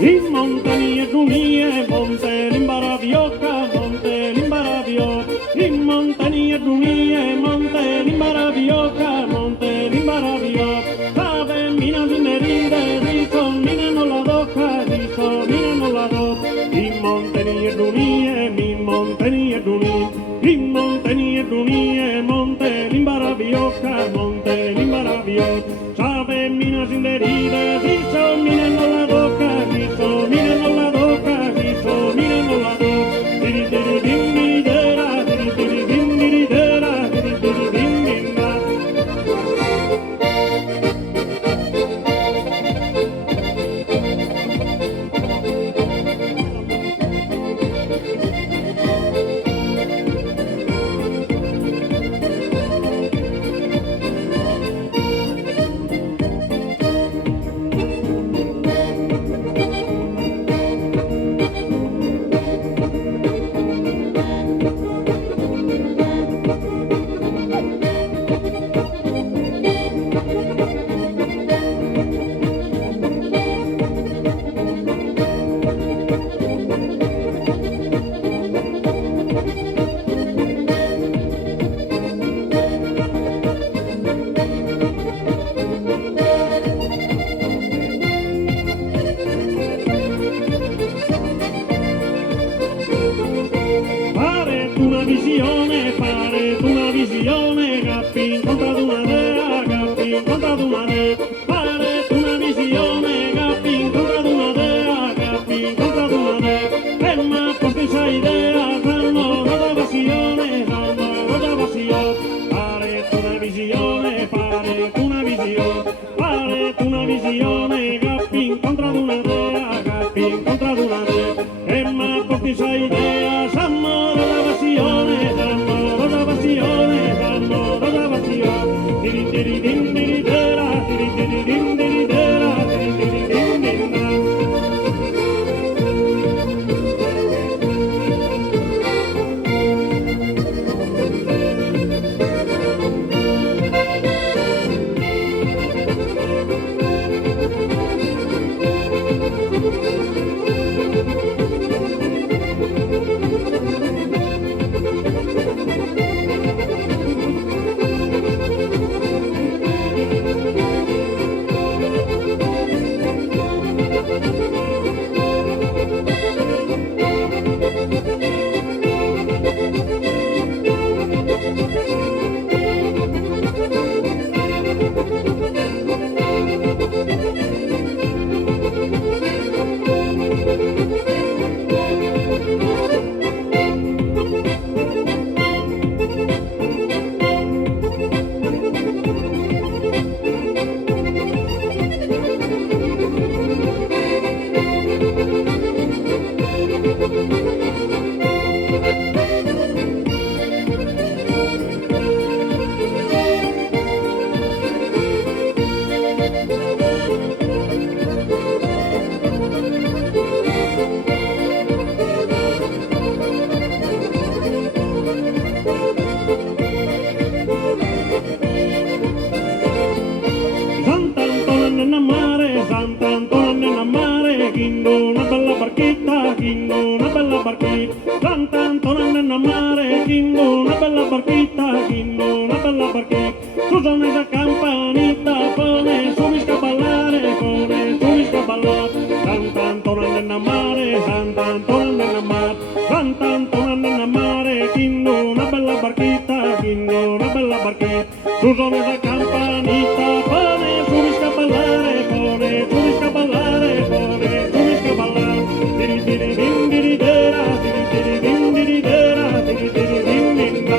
in montagna Dunie, monte l'imbaravioca, monte l'imbaravio, in montagna Dunie, monte l'imbaravioca, monte l'imbaravio, ave mina di meride, riso mina non la docca, riso mina non la docca, in montagna Dunie, in montagna Dunie, in montagna Dunie, monte l'imbaravioca, monte l'imbaravio, ave mina di meride, riso mina non la docca, riso mina non la docca, riso mina non la docca, diri diri din diri dera, diri diri din diri dera, diri diri din din da. Pare una visione, Gappi incontra una dea, Gappi incontra una dea, pare una visione, Gappi incontra una dea, Gappi incontra una dea, e ma questa idea, fanno roda passione, pare una visione, pare una visione, pare una visione, Gappi incontra una dea, Gappi incontra una dea, e ma questa idea, fanno roda passione, diri diri din diri dera, diri diri din diri dera, diri diri din din da. Sant'Antonio nel mare, chindo una bella barchetta, chindo una bella barchetta. Sant'Antonio nel mare, chindo una bella barchetta, chindo una bella barchetta. Su suona la campanita, pone su mi scaballare, pone su mi scaballare. Sant'Antonio nel mare, Sant'Antonio nel mare, Sant'Antonio nel mare, chindo una bella barchetta, chindo una bella barchetta. Su suona la campanita, pone su mi scaballare, pone su mi scaballare, pone su mi scaballare. Diri diri din diri dera, diri diri din diri dera, diri diri din din da.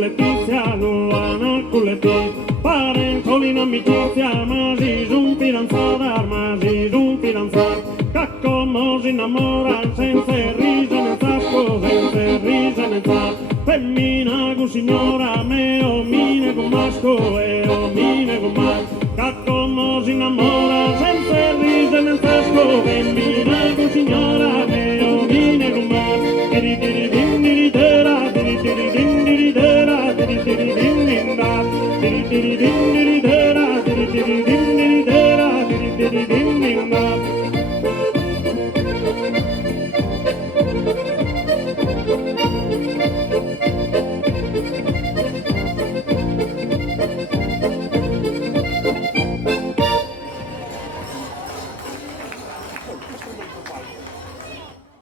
Letizia, no ana con Letizia, parentoli in amicizia, ma si giun fidanzata, ma si giun fidanzata, cacco si innamora senza risa nel sacco, senza risa nel sacco, femmina con signora, me o mine con masco, e o mine con masco, cacco si innamora senza risa nel sacco, femmina con signora, me o mine con masco, tiri tiri din tiri tera, tiri tiri din tiri tera, tiri tiri din din da, tiri tiri din tiri tera, tiri tiri din tiri tera, tiri tiri din